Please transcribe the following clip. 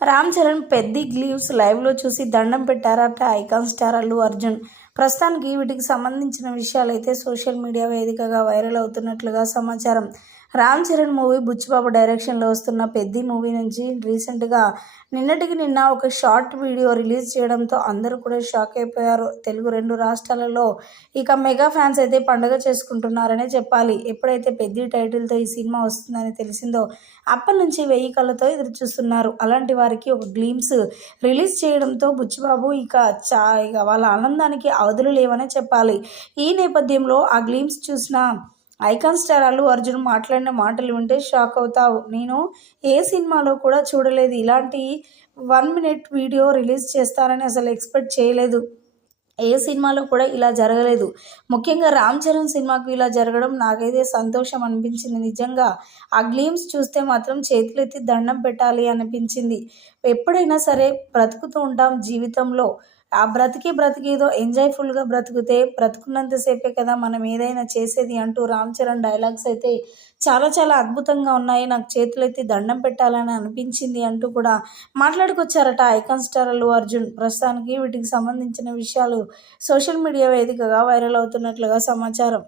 రామ్ చరణ్ పెద్ది గ్లీవ్స్ లైవ్లో చూసి దండం పెట్టారట ఐకాన్ స్టార్ అల్లు అర్జున్. ప్రస్తుతానికి వీటికి సంబంధించిన విషయాలైతే సోషల్ మీడియా వేదికగా వైరల్ అవుతున్నట్లుగా సమాచారం. రామ్ చరణ్ మూవీ బుచ్చిబాబు డైరెక్షన్లో వస్తున్న పెద్ది మూవీ నుంచి రీసెంట్గా నిన్నటికి నిన్న ఒక షార్ట్ వీడియో రిలీజ్ చేయడంతో అందరూ కూడా షాక్ అయిపోయారు. తెలుగు 2 రాష్ట్రాలలో ఇక మెగా ఫ్యాన్స్ అయితే పండుగ చేసుకుంటున్నారనే చెప్పాలి. ఎప్పుడైతే పెద్ది టైటిల్తో ఈ సినిమా వస్తుందని తెలిసిందో అప్పటి నుంచి 1000 కళ్ళతో ఎదురు చూస్తున్నారు. అలాంటి వారికి ఒక గ్లిమ్స్ రిలీజ్ చేయడంతో బుచ్చిబాబు ఇక వాళ్ళ ఆనందానికి అవధులు లేవనే చెప్పాలి. ఈ నేపథ్యంలో ఆ గ్లిమ్స్ చూసిన ఐకాన్ స్టార్ అల్లు అర్జున్ మాట్లాడిన మాటలు వింటే షాక్ అవుతావు. నేను ఏ సినిమాలో కూడా చూడలేదు, ఇలాంటి 1 మినిట్ వీడియో రిలీజ్ చేస్తారని అసలు ఎక్స్పెక్ట్ చేయలేదు. ఏ సినిమాలో కూడా ఇలా జరగలేదు. ముఖ్యంగా రామ్ చరణ్ సినిమాకు ఇలా జరగడం నాకైతే సంతోషం అనిపించింది. నిజంగా ఆ గ్లిమ్స్ చూస్తే మాత్రం చేతులెత్తి దండం పెట్టాలి అనిపించింది. ఎప్పుడైనా సరే బ్రతుకుతూ ఉంటాం జీవితంలో. ఆ బ్రతికేదో ఎంజాయ్‌ఫుల్‌గా బ్రతికితే బ్రతుకున్నంత సేపే కదా మనం ఏదైనా చేసేది అంటూ రామ్ చరణ్ డైలాగ్స్ అయితే చాలా చాలా అద్భుతంగా ఉన్నాయి. నాకు చేతులెత్తి దండం పెట్టాలని అనిపించింది అంటూ కూడా మాట్లాడుకొచ్చారట ఐకాన్ స్టార్ అల్లు అర్జున్. ప్రస్తుతానికి వీటికి సంబంధించిన విషయాలు సోషల్ మీడియా వేదికగా వైరల్ అవుతున్నట్లుగా సమాచారం.